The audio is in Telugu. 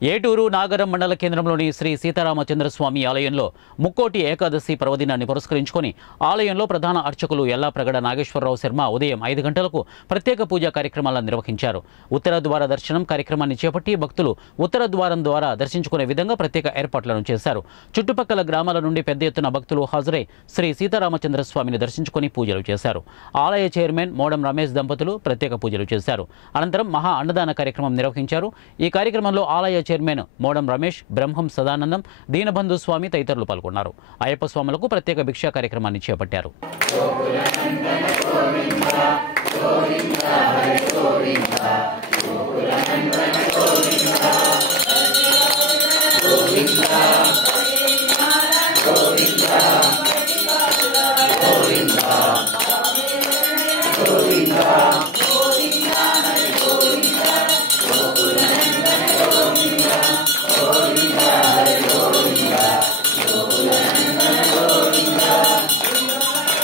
ఏటూరు నాగరం మండల కేంద్రంలోని శ్రీ సీతారామచంద్రస్వామి ఆలయంలో ముక్కోటి ఏకాదశి పర్వదినాన్ని పురస్కరించుకొని ఆలయంలో ప్రధాన అర్చకులు ఎల్లాప్రగడ నాగేశ్వరరావు శర్మ ఉదయం 5 గంటలకు ప్రత్యేక పూజా కార్యక్రమాలను నిర్వహించారు. ఉత్తర ద్వార దర్శనం కార్యక్రమాన్ని చేపట్టి భక్తులు ఉత్తర ద్వారం ద్వారా దర్శించుకునే విధంగా ప్రత్యేక ఏర్పాట్లను చేశారు. చుట్టుపక్కల గ్రామాల నుండి పెద్ద ఎత్తున భక్తులు హాజరై శ్రీ సీతారామచంద్రస్వామిని దర్శించుకుని పూజలు చేశారు. ఆలయ చైర్మన్ మోడం రమేష్ దంపతులు ప్రత్యేక పూజలు చేశారు. అనంతరం మహా అన్నదాన కార్యక్రమం నిర్వహించారు. ఈ కార్యక్రమంలో ఆలయ చైర్మన్ మోడం రమేష్, బ్రహ్మం సదానందం, దీనబంధు స్వామి తదితరులు పాల్గొన్నారు. అయ్యప్ప స్వాములకు ప్రత్యేక భిక్షా కార్యక్రమాన్ని చేపట్టారు. గోవింద